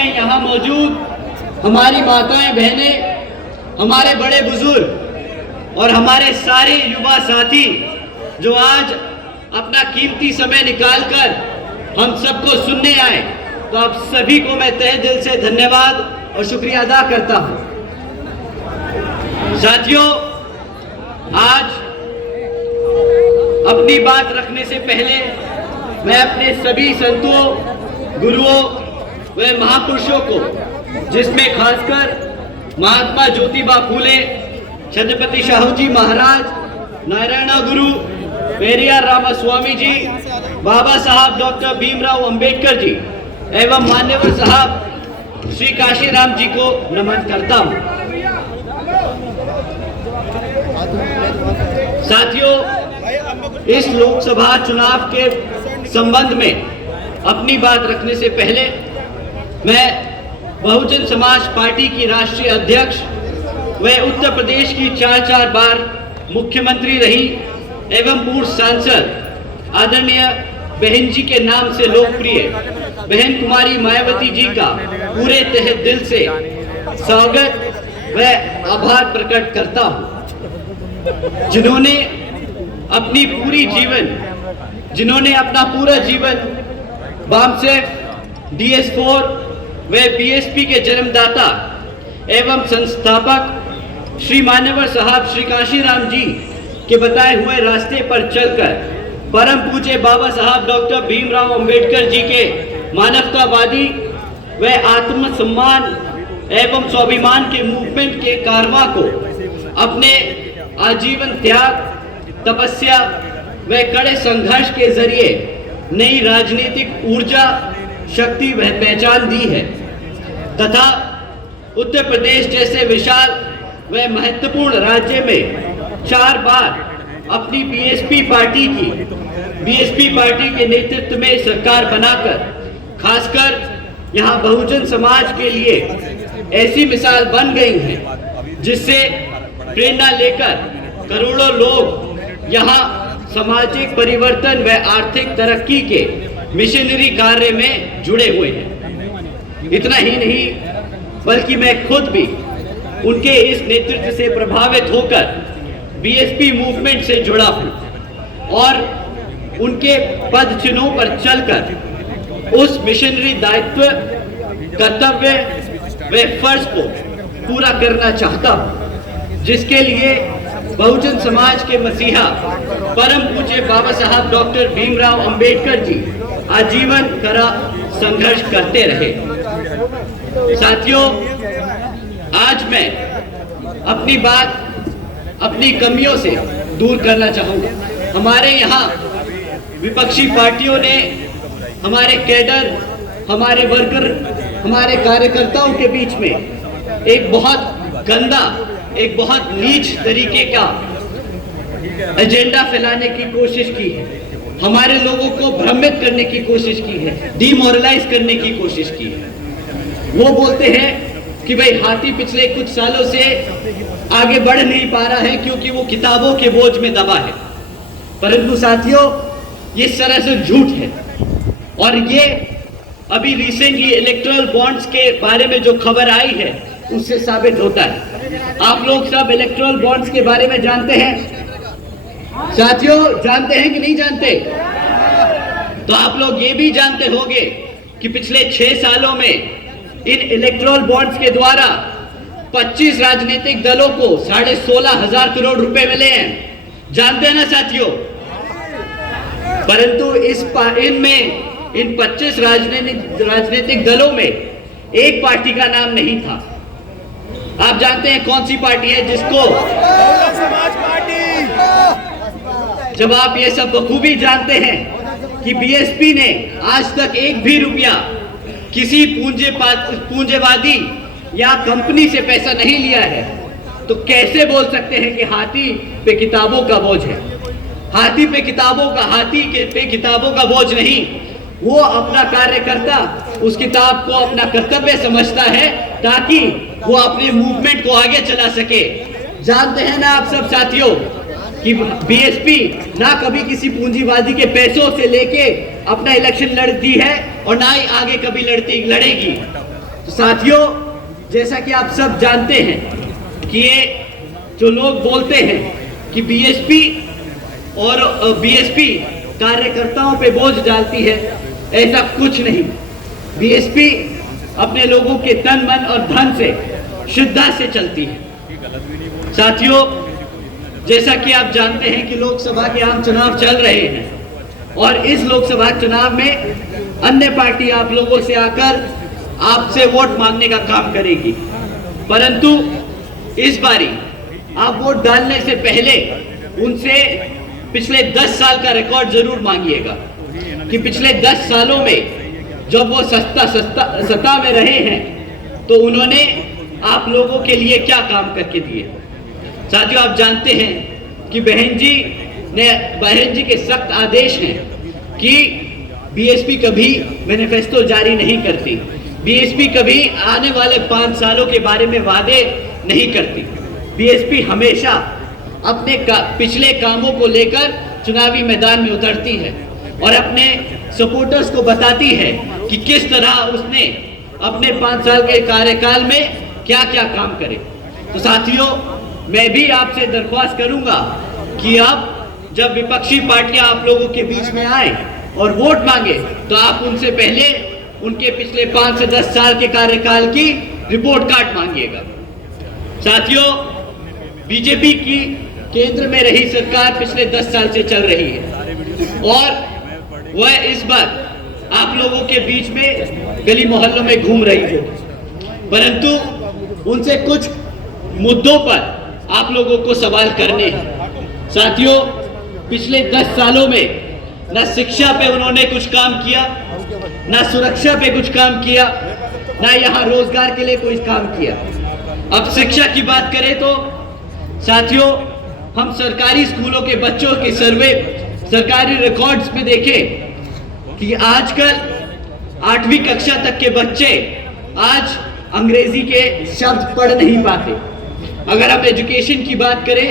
हैं यहाँ मौजूद हमारी माताएं बहनें, हमारे बड़े बुजुर्ग और हमारे सारे युवा साथी जो आज अपना कीमती समय निकालकर हम सबको सुनने आए, तो आप सभी को मैं तहे दिल से धन्यवाद और शुक्रिया अदा करता हूं। साथियों, आज अपनी बात रखने से पहले मैं अपने सभी संतों, गुरुओं व महापुरुषों को, जिसमें खासकर महात्मा ज्योतिबा फूले, छत्रपति शाहू जी महाराज, नारायण गुरु पेरियार रामास्वामी जी, बाबा साहब डॉक्टर भीमराव अंबेडकर जी एवं मान्यवर साहब श्री काशीराम जी को नमन करता हूं। साथियों, इस लोकसभा चुनाव के संबंध में अपनी बात रखने से पहले मैं बहुजन समाज पार्टी की राष्ट्रीय अध्यक्ष व उत्तर प्रदेश की 4 बार मुख्यमंत्री रही एवं पूर्व सांसद आदरणीय बहन जी के नाम से लोकप्रिय बहन कुमारी मायावती जी का पूरे तहे दिल से स्वागत व आभार प्रकट करता हूं, जिन्होंने अपना पूरा जीवन बामसेफ, DS4 व BSP के जन्मदाता एवं संस्थापक श्री मान्यवर साहब श्री काशीराम जी के बताए हुए रास्ते पर चलकर परम पूज्य बाबा साहब डॉक्टर भीमराव अंबेडकर जी के मानवतावादी व आत्मसम्मान एवं स्वाभिमान के मूवमेंट के कारवां को अपने आजीवन त्याग, तपस्या व कड़े संघर्ष के जरिए नई राजनीतिक ऊर्जा, शक्ति व पहचान दी है तथा उत्तर प्रदेश जैसे विशाल व महत्वपूर्ण राज्य में 4 बार अपनी BSP पार्टी के नेतृत्व में सरकार बनाकर खासकर यहाँ बहुजन समाज के लिए ऐसी मिसाल बन गई है जिससे प्रेरणा लेकर करोड़ों लोग यहाँ सामाजिक परिवर्तन व आर्थिक तरक्की के मिशनरी कार्य में जुड़े हुए हैं। इतना ही नहीं, बल्कि मैं खुद भी उनके इस नेतृत्व से प्रभावित होकर BSP मूवमेंट से जुड़ा हूं और उनके पद चिन्हों पर चलकर उस मिशनरी दायित्व, कर्तव्य व फर्ज को पूरा करना चाहता हूं, जिसके लिए बहुजन समाज के मसीहा परम पूज्य बाबा साहब डॉक्टर भीमराव अंबेडकर जी आजीवन कड़ा संघर्ष करते रहे। साथियों, आज मैं अपनी बात अपनी कमियों से दूर करना चाहूंगा। हमारे यहाँ विपक्षी पार्टियों ने हमारे कैडर, हमारे वर्कर, हमारे कार्यकर्ताओं के बीच में एक बहुत गंदा, एक बहुत नीच तरीके का एजेंडा फैलाने की कोशिश की है, हमारे लोगों को भ्रमित करने की कोशिश की है, डिमोरलाइज करने की कोशिश की है। वो बोलते हैं कि भाई हाथी पिछले कुछ सालों से आगे बढ़ नहीं पा रहा है क्योंकि वो किताबों के बोझ में दबा है। परंतु साथियों, ये सरासर झूठ है और ये अभी रिसेंटली इलेक्टोरल बॉन्ड्स के बारे में जो खबर आई है उससे साबित होता है। आप लोग सब इलेक्टोरल बॉन्ड्स के बारे में जानते हैं साथियों, जानते हैं कि नहीं जानते? तो आप लोग ये भी जानते होंगे कि पिछले 6 सालों में इन इलेक्टोरल बॉन्ड्स के द्वारा 25 राजनीतिक दलों को 16,500 करोड़ रुपए मिले हैं। जानते हैं ना साथियों? परंतु इन 25 राजनीतिक दलों में एक पार्टी का नाम नहीं था। आप जानते हैं कौन सी पार्टी है जिसको? समाज पार्टी। जब आप ये सब बखूबी जानते हैं कि BSP ने आज तक एक भी रुपया किसी पूंजीवादी या कंपनी से पैसा नहीं लिया है, तो कैसे बोल सकते हैं कि हाथी पे किताबों का बोझ है? हाथी पे किताबों का बोझ नहीं। वो अपना कार्यकर्ता उस किताब को अपना कर्तव्य समझता है ताकि वो अपने मूवमेंट को आगे चला सके। जानते हैं ना आप सब साथियों कि BSP ना कभी किसी पूंजीवादी के पैसों से लेके अपना इलेक्शन लड़ती है और ना ही आगे कभी लड़ेगी। तो साथियों, जैसा कि आप सब जानते हैं कि ये जो लोग बोलते हैं कि बीएसपी और बीएसपी कार्यकर्ताओं पे बोझ डालती है, ऐसा कुछ नहीं। बीएसपी अपने लोगों के तन मन और धन से, श्रद्धा से चलती है। साथियों, जैसा कि आप जानते हैं कि लोकसभा के आम चुनाव चल रहे हैं और इस लोकसभा चुनाव में अन्य पार्टी आप लोगों से आकर आपसे वोट मांगने का काम करेगी, परंतु इस बारी आप वोट डालने से पहले उनसे पिछले 10 साल का रिकॉर्ड जरूर मांगिएगा कि पिछले 10 सालों में जब वो सत्ता में रहे हैं तो उन्होंने आप लोगों के लिए क्या काम करके दिए। साथियों, आप जानते हैं कि बहन जी के सख्त आदेश हैं कि बीएसपी कभी मैनिफेस्टो जारी नहीं करती, बीएसपी कभी आने वाले 5 सालों के बारे में वादे नहीं करती। बीएसपी हमेशा अपने पिछले कामों को लेकर चुनावी मैदान में उतरती है और अपने सपोर्टर्स को बताती है कि किस तरह उसने अपने 5 साल के कार्यकाल में क्या क्या काम करे। तो साथियों, मैं भी आपसे दरख्वास्त करूंगा कि अब जब विपक्षी पार्टियां आप लोगों के बीच में आए और वोट मांगे तो आप उनसे पहले उनके पिछले 5 से 10 साल के कार्यकाल की रिपोर्ट कार्ड मांगिएगा। साथियों, बीजेपी की केंद्र में रही सरकार पिछले 10 साल से चल रही है और वह इस बार आप लोगों के बीच में गली मोहल्लों में घूम रही है, परंतु उनसे कुछ मुद्दों पर आप लोगों को सवाल करने हैं। साथियों, पिछले 10 सालों में न शिक्षा पे उन्होंने कुछ काम किया, ना सुरक्षा पे कुछ काम किया, ना यहाँ रोजगार के लिए कोई काम किया। अब शिक्षा की बात करें तो साथियों, हम सरकारी स्कूलों के बच्चों के सर्वे, सरकारी रिकॉर्ड्स में देखें कि आजकल 8वीं कक्षा तक के बच्चे आज अंग्रेजी के शब्द पढ़ नहीं पाते। अगर आप एजुकेशन की बात करें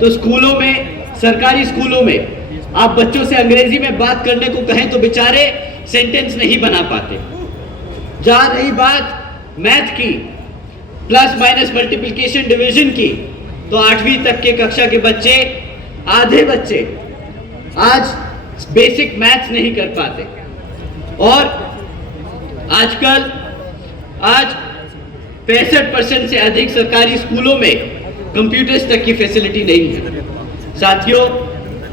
तो स्कूलों में, सरकारी स्कूलों में आप बच्चों से अंग्रेजी में बात करने को कहें तो बेचारे सेंटेंस नहीं बना पाते। जहां रही बात मैथ की, प्लस माइनस मल्टीप्लिकेशन डिवीजन की, तो 8वीं तक के कक्षा के बच्चे, आधे बच्चे आज बेसिक मैथ्स नहीं कर पाते। और आजकल 65% से अधिक सरकारी स्कूलों में कंप्यूटर्स तक की फैसिलिटी नहीं है। साथियों,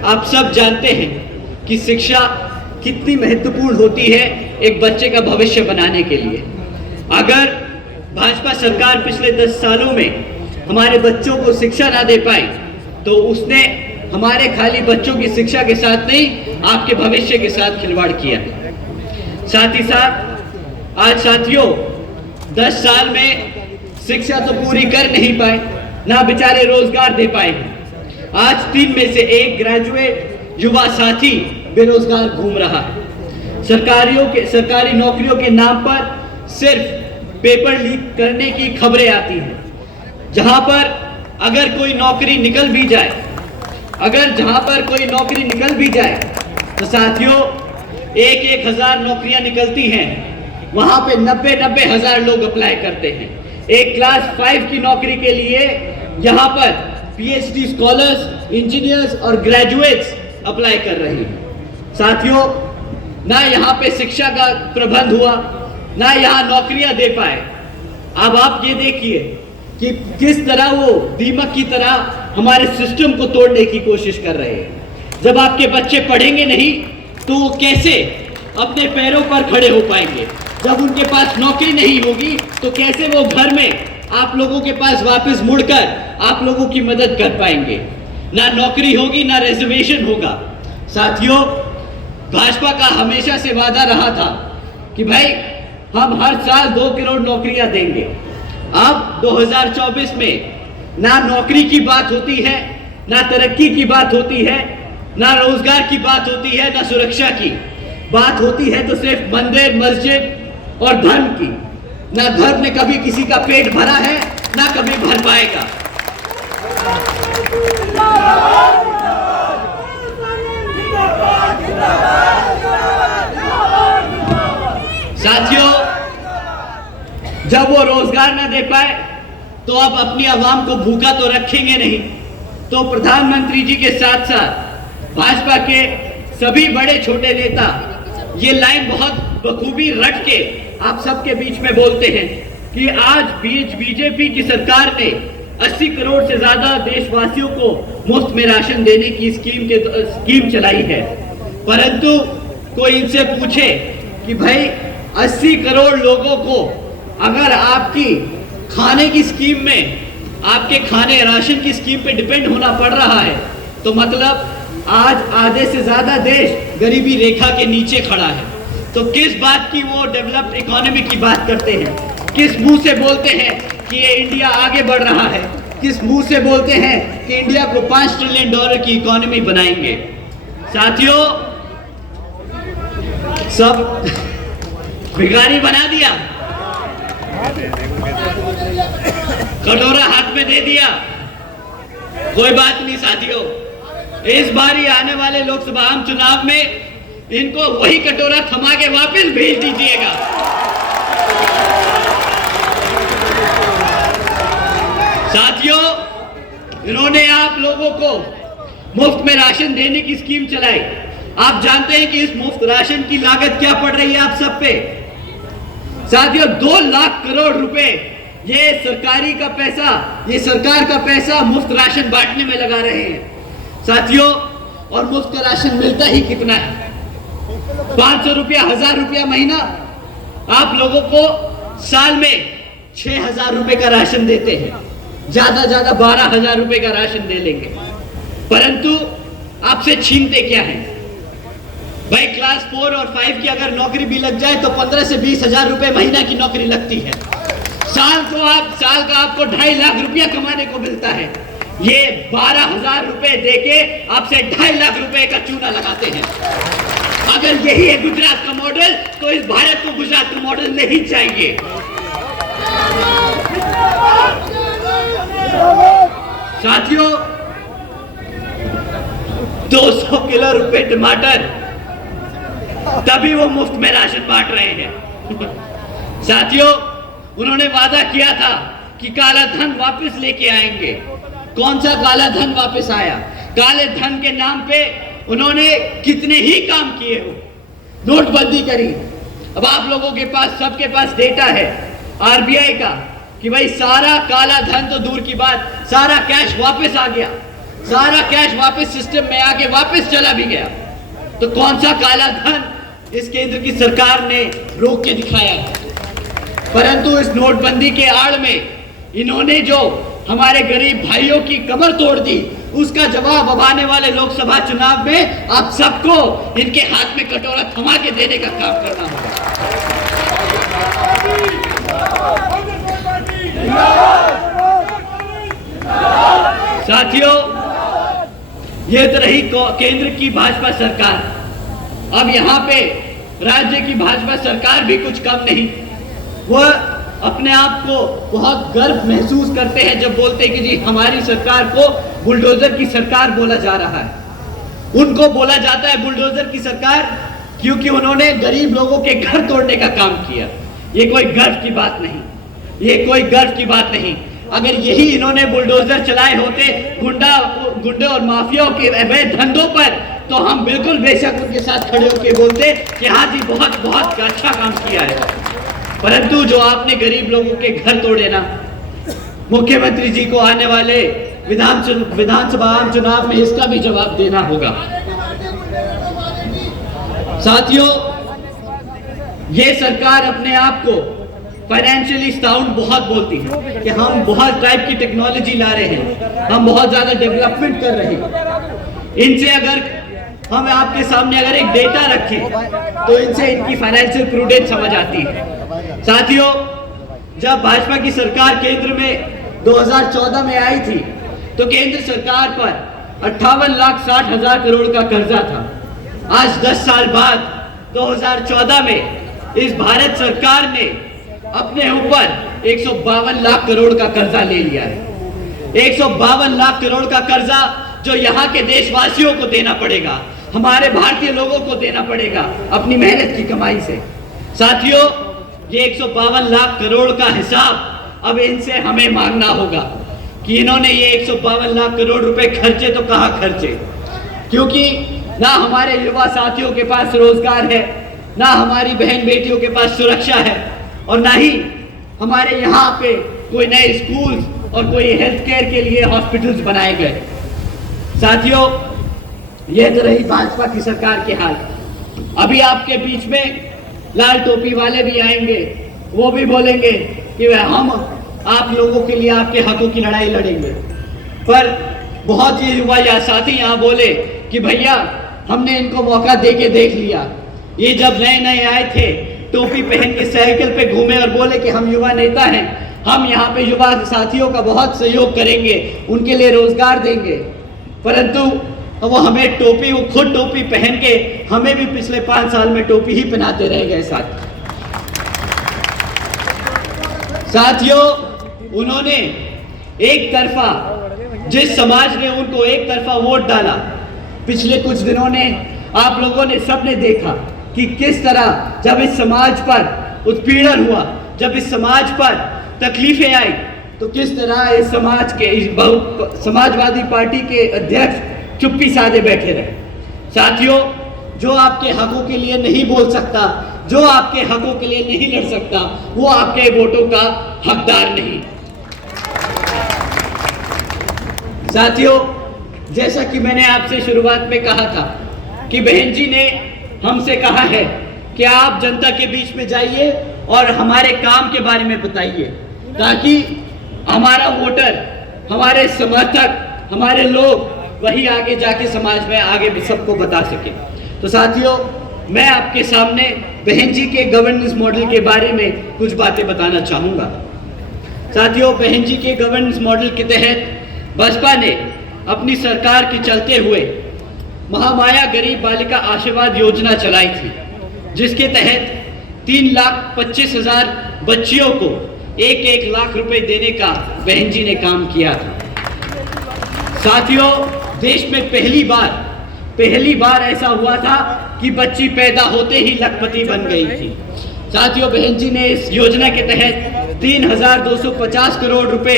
आप सब जानते हैं कि शिक्षा कितनी महत्वपूर्ण होती है एक बच्चे का भविष्य बनाने के लिए। अगर भाजपा सरकार पिछले 10 सालों में हमारे बच्चों को शिक्षा ना दे पाई तो उसने हमारे खाली बच्चों की शिक्षा के साथ नहीं, आपके भविष्य के साथ खिलवाड़ किया है। साथ ही साथ आज साथियों, 10 साल में शिक्षा तो पूरी कर नहीं पाए, ना बेचारे रोजगार दे पाए। आज 3 में से 1 ग्रेजुएट युवा साथी बेरोजगार घूम रहा है। सरकारी नौकरियों के नाम पर सिर्फ पेपर लीक करने की खबरें आती हैं, जहां पर अगर कोई नौकरी निकल भी जाए, तो साथियों 1-1 हजार नौकरियां निकलती हैं, वहां पे 90-90 हजार लोग अप्लाई करते हैं। एक क्लास 5 की नौकरी के लिए यहाँ पर पीएचडी स्कॉलर्स, इंजीनियर्स और ग्रेजुएट्स अप्लाई कर रहे हैं। साथियों, ना यहाँ पे शिक्षा का प्रबंध हुआ, ना यहाँ नौकरियां दे पाए। अब आप ये देखिए कि किस तरह वो दीमक की तरह हमारे सिस्टम को तोड़ने की कोशिश कर रहे हैं। जब आपके बच्चे पढ़ेंगे नहीं तो वो कैसे अपने पैरों पर खड़े हो पाएंगे? जब उनके पास नौकरी नहीं होगी तो कैसे वो घर में आप लोगों के पास वापस मुड़कर आप लोगों की मदद कर पाएंगे? ना नौकरी होगी, ना रिजर्वेशन होगा। साथियों, भाजपा का हमेशा से वादा रहा था कि भाई हम हर साल 2 करोड़ नौकरियां देंगे। अब 2024 में ना नौकरी की बात होती है, ना तरक्की की बात होती है, ना रोजगार की बात होती है, ना सुरक्षा की बात होती है, तो सिर्फ मंदिर, मस्जिद और धर्म की। ना धर्म ने कभी किसी का पेट भरा है, ना कभी भर पाएगा। साथियों, जब वो रोजगार न दे पाए तो अब अपनी आवाम को भूखा तो रखेंगे नहीं, तो प्रधानमंत्री जी के साथ साथ भाजपा के सभी बड़े छोटे नेता ये लाइन बहुत बखूबी रट के आप सबके बीच में बोलते हैं कि आज बीजेपी की सरकार ने 80 करोड़ से ज्यादा देशवासियों को मुफ्त में राशन देने की स्कीम चलाई है। परंतु कोई इनसे पूछे कि भाई 80 करोड़ लोगों को अगर आपकी खाने की स्कीम में, आपके खाने राशन की स्कीम पे डिपेंड होना पड़ रहा है, तो मतलब आज आधे से ज्यादा देश गरीबी रेखा के नीचे खड़ा है। तो किस बात की वो डेवलप्ड इकोनॉमी की बात करते हैं? किस मुंह से बोलते हैं कि ये इंडिया आगे बढ़ रहा है? किस मुंह से बोलते हैं कि इंडिया को $5 ट्रिलियन की इकोनॉमी बनाएंगे? साथियों, सब भिखारी बना दिया, कटोरा हाथ में दे दिया। कोई बात नहीं साथियों, इस बार ही आने वाले लोकसभा आम चुनाव में इनको वही कटोरा थमा के वापस भेज दीजिएगा। साथियों, इन्होंने आप लोगों को मुफ्त में राशन देने की स्कीम चलाई। आप जानते हैं कि इस मुफ्त राशन की लागत क्या पड़ रही है आप सब पे? साथियों, 2 लाख करोड़ रुपए ये सरकारी का पैसा, ये सरकार का पैसा मुफ्त राशन बांटने में लगा रहे हैं। साथियों, और मुफ्त का राशन मिलता ही कितना है? 500 रुपया, 1000 रुपया महीना। आप लोगों को साल में 6000 रुपए का राशन देते हैं, ज्यादा 12,000 रुपए का राशन दे लेंगे, परंतु आपसे छीनते क्या है? भाई क्लास 4 और 5 की अगर नौकरी भी लग जाए तो 15 से 20,000 रुपए महीना की नौकरी लगती है। साल का आपको 2.5 लाख रुपया कमाने को मिलता है। ये 12,000 रुपए देके आपसे 2.5 लाख रुपए का चूना लगाते हैं। अगर यही है गुजरात का मॉडल, तो इस भारत को गुजरात का मॉडल नहीं चाहिए। साथियों, 200 किलो रुपए टमाटर, तभी वो मुफ्त में राशन बांट रहे हैं। साथियों, उन्होंने वादा किया था कि काला धन वापस लेके आएंगे। कौन सा काला धन वापस आया? काले धन के नाम पे उन्होंने कितने ही काम किए हो। नोटबंदी करी। अब आप लोगों के पास, सबके पास डेटा है आरबीआई का कि भाई सारा काला धन तो दूर की बात, सारा कैश वापस आ गया, सारा कैश वापस सिस्टम में आके वापस चला भी गया। तो कौन सा काला धन इस केंद्र की सरकार ने रोक के दिखाया है? परंतु इस नोटबंदी के आड़ में इन्होंने जो हमारे गरीब भाइयों की कमर तोड़ दी, उसका जवाब अब आने वाले लोकसभा चुनाव में आप सबको इनके हाथ में कटोरा थमा के देने का काम करना होगा। साथियों, ये तो रही केंद्र की भाजपा सरकार। अब यहाँ पे राज्य की भाजपा सरकार भी कुछ कम नहीं। वह अपने आप को बहुत गर्व महसूस करते हैं जब बोलते हैं कि जी हमारी सरकार को बुलडोजर की सरकार बोला जा रहा है। उनको बोला जाता है बुलडोजर की सरकार क्योंकि उन्होंने गरीब लोगों के घर तोड़ने का काम किया। ये कोई गर्व की बात नहीं, ये कोई गर्व की बात नहीं। अगर यही इन्होंने बुलडोजर चलाए होते गुंडे और माफियाओं के अवैध धंधों पर, तो हम बिल्कुल बेशक उनके साथ खड़े होकर बोलते कि हाँ जी बहुत बहुत अच्छा काम किया है। परंतु जो आपने गरीब लोगों के घर तोड़े ना, मुख्यमंत्री जी को आने वाले विधानसभा आम चुनाव में इसका भी जवाब देना होगा। साथियों, ये सरकार अपने आप को फाइनेंशियली साउंड बहुत बोलती है कि हम बहुत टाइप की टेक्नोलॉजी ला रहे हैं, हम बहुत ज्यादा डेवलपमेंट कर रहे हैं। इनसे अगर हम आपके सामने अगर एक डेटा रखें तो इनसे इनकी फाइनेंशियल प्रूडेंस समझ आती है। साथियों, जब भाजपा की सरकार केंद्र में 2014 में आई थी तो केंद्र सरकार पर 58,60,000 करोड़ का कर्जा था। आज 10 साल बाद 2014 में इस भारत सरकार ने अपने ऊपर 152 लाख करोड़ का कर्जा ले लिया है। 152 लाख करोड़ का कर्जा जो यहाँ के देशवासियों को देना पड़ेगा, हमारे भारतीय लोगों को देना पड़ेगा अपनी मेहनत की कमाई से। साथियों, ये 152 लाख करोड़ का हिसाब अब इनसे हमें मांगना होगा कि इन्होंने ये 152 लाख करोड़ रुपए खर्चे तो कहाँ खर्चे, क्योंकि ना हमारे युवा साथियों के पास रोजगार है, ना हमारी बहन बेटियों के पास सुरक्षा है, और ना ही हमारे यहाँ पे कोई नए स्कूल और कोई हेल्थ केयर के लिए हॉस्पिटल्स बनाए गए। साथियों, यह तो रही भाजपा की सरकार के हाल। अभी आपके बीच में लाल टोपी वाले भी आएंगे, वो भी बोलेंगे कि हम आप लोगों के लिए आपके हकों की लड़ाई लड़ेंगे। पर बहुत ही युवा या साथी यहाँ बोले कि भैया हमने इनको मौका दे के देख लिया। ये जब नए नए आए थे टोपी पहन के साइकिल पे घूमे और बोले कि हम युवा नेता हैं, हम यहाँ पे युवा साथियों का बहुत सहयोग करेंगे, उनके लिए रोजगार देंगे। परंतु वो हमें टोपी, वो खुद टोपी पहन के हमें भी पिछले 5 साल में टोपी ही पहनाते रह गए। साथियों, उन्होंने एक तरफा, जिस समाज ने उनको एक तरफा वोट डाला, पिछले कुछ दिनों ने आप लोगों ने सबने देखा कि किस तरह जब इस समाज पर उत्पीड़न हुआ, जब इस समाज पर तकलीफें आई, तो किस तरह इस समाज के समाजवादी पार्टी के अध्यक्ष चुप्पी साधे बैठे रहे। साथियों, जो आपके हकों के लिए नहीं बोल सकता, जो आपके हकों के लिए नहीं लड़ सकता, वो आपके वोटों का हकदार नहीं। साथियों, जैसा कि मैंने आपसे शुरुआत में कहा था कि बहन जी ने हमसे कहा है कि आप जनता के बीच में जाइए और हमारे काम के बारे में बताइए, ताकि हमारा वोटर, हमारे समर्थक, हमारे लोग वही आगे जाके समाज में आगे भी सबको बता सके। तो साथियों, मैं आपके सामने बहन जी के गवर्नेंस मॉडल के बारे में कुछ बातें बताना चाहूँगा। साथियों, बहन जी के गवर्नेंस मॉडल के तहत बसपा ने अपनी सरकार के चलते हुए महामाया गरीब बालिका आशीर्वाद योजना चलाई थी, जिसके तहत 3,25,000 बच्चियों को 1-1 लाख रुपए देने का बहन जी ने काम किया था। साथियों, देश में पहली बार ऐसा हुआ था कि बच्ची पैदा होते ही लखपति बन गई थी। साथियों, बहन जी ने इस योजना के तहत 3,250 करोड़ रुपए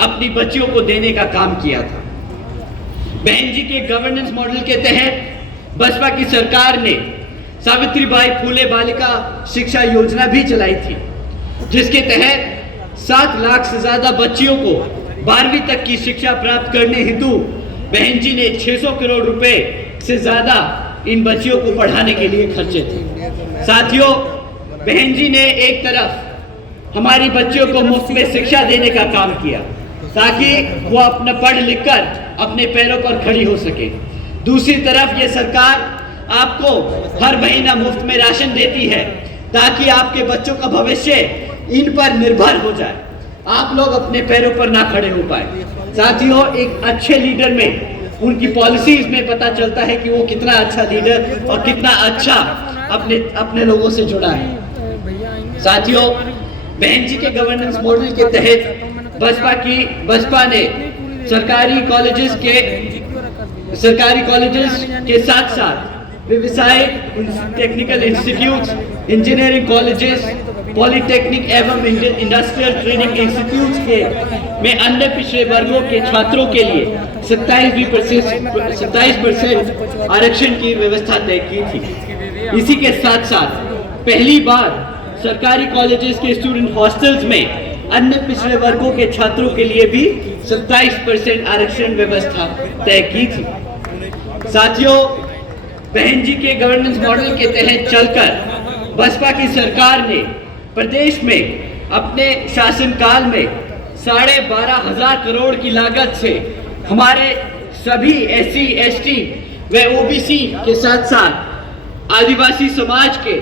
अपनी बच्चियों को देने का काम किया था। बहन जी के गवर्नेंस मॉडल के तहत बसपा की सरकार ने सावित्रीबाई फूले बालिका शिक्षा योजना भी चलाई थी, जिसके तहत 7 लाख से ज्यादा बच्चियों को 12वीं तक की शिक्षा प्राप्त करने हेतु बहन जी ने 600 करोड़ रुपए से ज्यादा इन बच्चियों को पढ़ाने के लिए खर्चे थे। साथियों, बहन जी ने एक तरफ हमारी बच्चियों को मुफ्त में शिक्षा देने का काम किया, ताकि वो अपना पढ़ लिख कर अपने पैरों पर खड़ी हो सके। दूसरी तरफ ये सरकार आपको हर महीना मुफ्त में राशन देती है, ताकि आपके बच्चों का भविष्य इन पर निर्भर हो जाए, आप लोग अपने पैरों पर ना खड़े हो पाए। साथियों, एक अच्छे लीडर में उनकी पॉलिसीज में पता चलता है कि वो कितना अच्छा लीडर और कितना अच्छा अपने लोगों से जुड़ा है। साथियों, बहन जी के गवर्नेंस मॉडल के तहत बसपा ने सरकारी कॉलेजेस के साथ साथ व्यावसायिक technical institutes, engineering colleges, polytechnic एवं इंडस्ट्रियल ट्रेनिंग इंस्टीट्यूट्स के में अन्य पिछड़े वर्गों के छात्रों के लिए 27% आरक्षण की व्यवस्था तय की थी। इसी के साथ साथ पहली बार सरकारी कॉलेजेस के स्टूडेंट हॉस्टल्स में अन्य पिछड़े वर्गों के छात्रों के लिए भी 27% आरक्षण व्यवस्था तय की थी। साथियों, बहन जी के गवर्नेंस मॉडल के तहत चलकर बसपा की सरकार ने प्रदेश में अपने शासनकाल में 12,500 करोड़ की लागत से हमारे सभी SC, ST व OBC के साथ साथ आदिवासी समाज के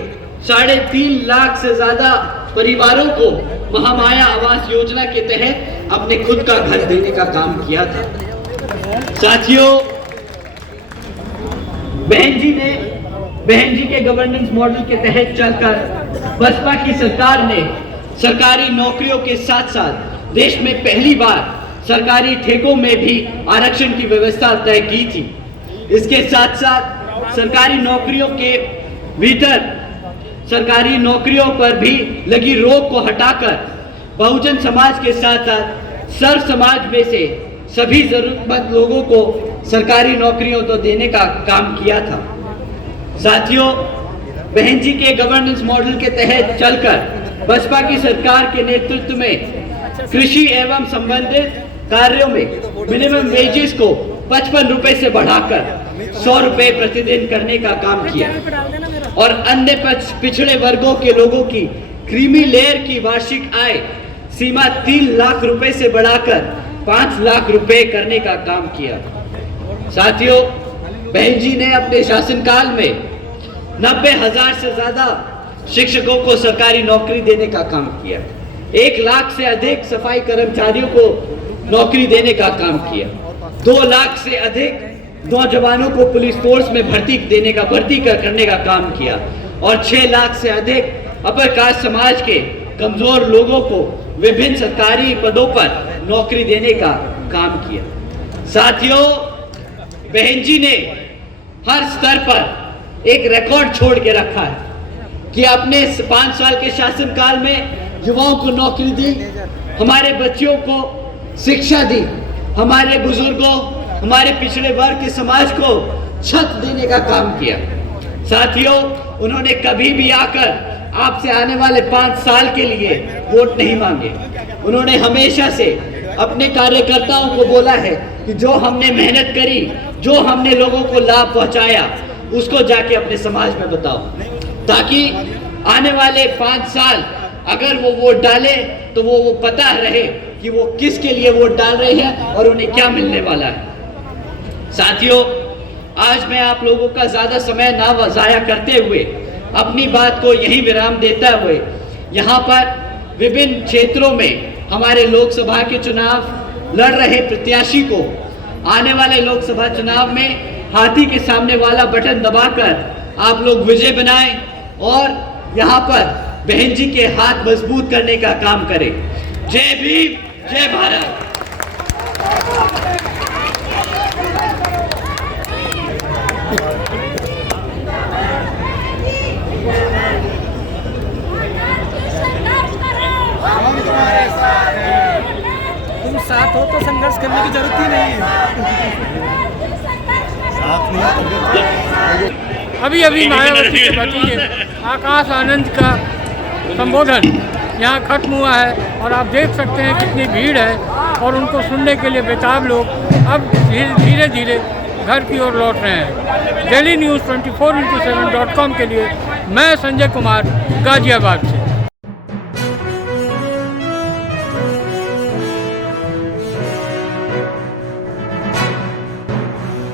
3.5 लाख से ज्यादा परिवारों को महामाया आवास योजना के तहत अपने खुद का घर देने का काम किया था। साथियों, बहन जी के गवर्नेंस मॉडल के तहत चलकर बसपा की सरकार ने सरकारी नौकरियों के साथ साथ देश में पहली बार सरकारी ठेकों में भी आरक्षण की व्यवस्था तय की थी। इसके साथ साथ सरकारी नौकरियों के भीतर सरकारी नौकरियों पर भी लगी रोक को हटाकर बहुजन समाज के साथ साथ सर्व समाज में से सभी जरूरतमंद लोगों को सरकारी नौकरियों तो देने का काम किया था। साथियों, बहन जी के गवर्नेंस मॉडल के तहत चलकर बसपा की सरकार के नेतृत्व में कृषि एवं संबंधित कार्यों में मिनिमम वेजेस को 55 रुपए से बढ़ाकर 100 रुपए प्रतिदिन करने का काम किया और अन्य पिछड़े वर्गों के लोगों की क्रीमी लेयर की वार्षिक आय सीमा 3 लाख रुपए से बढ़ाकर 5 लाख रुपए करने का काम किया। साथियों, बहन जी ने अपने शासनकाल में 90,000 से ज्यादा शिक्षकों को सरकारी नौकरी देने का काम किया, 1 लाख से अधिक सफाई कर्मचारियों को नौकरी देने का काम किया, 2 लाख से अधिक नौजवानों को पुलिस फोर्स में भर्ती करने का काम किया और 6 लाख से अधिक अपर कास्ट समाज के कमजोर लोगों को विभिन्न सरकारी पदों पर नौकरी देने का काम किया। साथियों, बहन जी ने हर स्तर पर एक रिकॉर्ड छोड़ के रखा है कि अपने 5 साल के शासनकाल में युवाओं को नौकरी दी, हमारे बच्चों को शिक्षा दी, हमारे बुजुर्गों, हमारे पिछड़े वर्ग के समाज को छत देने का काम किया। साथियों, उन्होंने कभी भी आकर आपसे आने वाले 5 साल के लिए वोट नहीं मांगे। उन्होंने हमेशा से अपने कार्यकर्ताओं को बोला है कि जो हमने मेहनत करी, जो हमने लोगों को लाभ पहुंचाया, उसको जाके अपने समाज में बताओ, ताकि आने वाले 5 साल अगर वो वोट डाले तो वो पता रहे कि वो किसके लिए वोट डाल रहे हैं और उन्हें क्या मिलने वाला है। साथियों, आज मैं आप लोगों का ज्यादा समय ना जाया करते हुए अपनी बात को यहीं विराम देता हुए यहाँ पर विभिन्न क्षेत्रों में हमारे लोकसभा के चुनाव लड़ रहे प्रत्याशी को आने वाले लोकसभा चुनाव में हाथी के सामने वाला बटन दबाकर आप लोग विजय बनाएं और यहाँ पर बहन जी के हाथ मजबूत करने का काम करें। जय भीम, जय भारत। तुम साथ हो तो संघर्ष करने की जरूरत ही नहीं है। अभी अभी मायावती के पति आकाश आनंद का संबोधन यहाँ खत्म हुआ है और आप देख सकते हैं कितनी भीड़ है और उनको सुनने के लिए बेताब लोग अब धीरे धीरे घर की ओर लौट रहे हैं। डेली न्यूज़ 24x7.com के लिए मैं संजय कुमार, गाजियाबाद से।